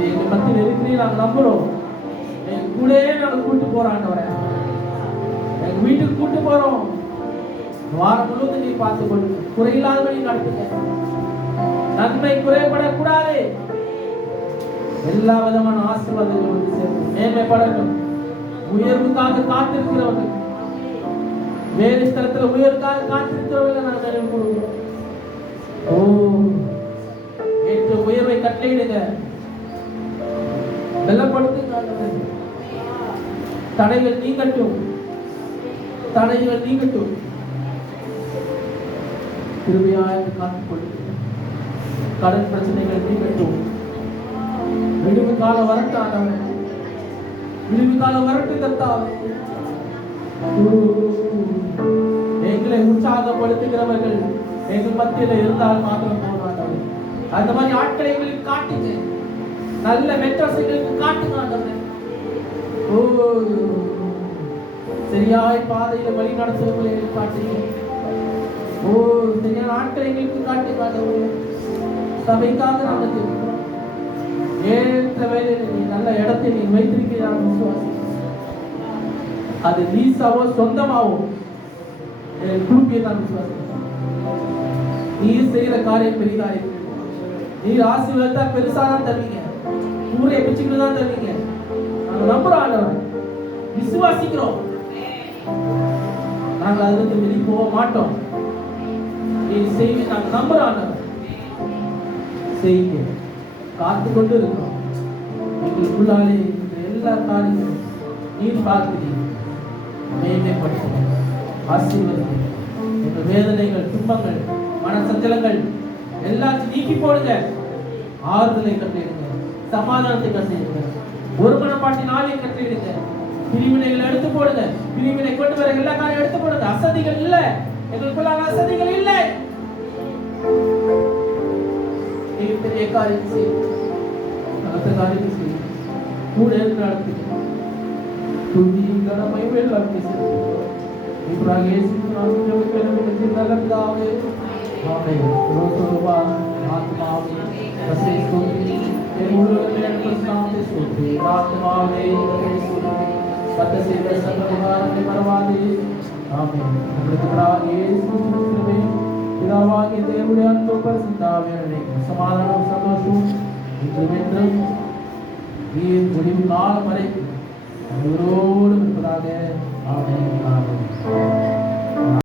எங்க மத்தியில் இருக்கிறீங்க நாங்கள் நம்புறோம். எங்க கூட நாங்கள் கூட்டு போறாங்க, எங்க வீட்டுக்கு கூட்டு போறோம். வாரம் முழுவதும் நீ பார்த்து கொண்டு குறையில்லாதபடி நடத்துங்க. நன்மை குறைபடக்கூடாது. எல்லா விதமான ஆசீர்வாதங்களும் வந்து சேர்ந்து மேன்மைப்படட்டும். உயர்வுக்காக காத்திருக்கிறவர்கள், வேறு ஸ்தலத்துல உயர்வுக்காக காத்திருக்கிறவர்கள் நாங்கள் நினைவு கூறுகிறோம். ஓ ஏற்ற உயர்வை கட்டளையிடுங்க, பலப்படுத்துங்க. தடைகள் நீங்கட்டும், தடைகள் நீங்கட்டும். கிருபையாக காத்துக்கொள்ளுங்க. கடன் பிரச்சனைகள் நீங்கட்டும். விடுவு காலம் வரட்டும், விடுவு காலம் வரட்டும். கர்த்தாவே, எங்களை உற்சாகப்படுத்துகிறவர்கள் எங்கள் மத்தியில் இருந்தால் மாத்திரம் போராட்டவர். அந்த மாதிரி ஆட்களை எங்களுக்கு காட்டுங்க, நல்ல மெட்ரோஸைகளுக்கு காட்டுங்க. ஓ சரியாய் பாதையில வழி நடத்துவதை காட்டுங்க. ஓ சரியான ஆட்களை எங்களுக்கு காட்டுங்க. சபைக்காக நாங்கள் இருக்கிறோம். ஏற்ற வேலையில் நீ நல்ல இடத்தை நீ வைத்திருக்கிறார். அது லீசாவோ சொந்தமாவோ குழுப்பியை நான் விசுவாசிக்கிறேன். நீ செய்கிற காரியம் பெரிதா இருக்கு. நீர் ஆசீர்வாதத்தா பெருசா தான் தருவீங்க, ஊரை பிச்சுக்கிட்டு தான் தருவீங்க. நாங்கள் நம்புறோம் ஆண்டவர், விசுவாசிக்கிறோம். நாங்கள் அதுக்கு வெளியே போக மாட்டோம். நீ செய்ய நாங்கள் நம்புறோம் ஆண்டவர். செய்ய காத்து கொண்டு இருக்கிறோம். எங்களுக்குள்ளாலே எல்லா காரியங்களும் நீர் பார்க்கிறீங்க. மேன்மைப்படுத்துங்க, ஆசீர்வதிங்க. எங்கள் வேதனைகள், துன்பங்கள், மன சஞ்சலங்கள் எல்லாத்தையும் நீக்கி போடுங்க. ஆறுதலை கட்டிடுங்க, சமாதானத்தை கட்டிடுங்க, ஒரு மனப்பாட்டின் ஆவியை கட்டிடுங்க. பிரிவினைகளை எடுத்து போடுங்க. பிரிவினை கொண்டு வர எல்லா காரியம் எடுத்து போடுங்க. அசதிகள் இல்ல, எங்களுக்குள்ள அசதிகள் இல்லை. பெரிய காரியம் செய்யும். அடுத்த காரியம் செய்யும் கூட இருந்து நடத்தி துதி கடமை வெள்ளம் இப்பராக இயேசு நாமத்தில் நல்லதாவே ஆமென். ரோசோவா ஆத்மாவே கசை ஸ்தோத்ரி என் உள்ளத்திலே பிரஸ்தானத்தை ஸ்தோத்ரி ஆத்மாவே கசை ஸ்தோத்ரி சத்த சேவை சர்வகாரத்தை மறவாதே ஆமென். நம்முடைய பிதாவாகிய இயேசு கிறிஸ்துவின் பிதாவாகிய தேவனுடைய அன்பு பரிசுத்தாவியானவரே சமாதானம் சந்தோஷம் இன்றும் என்றும் முடிவு காலம் வரை அவரோடு இருப்பதாக ஆமென். ஆமென்.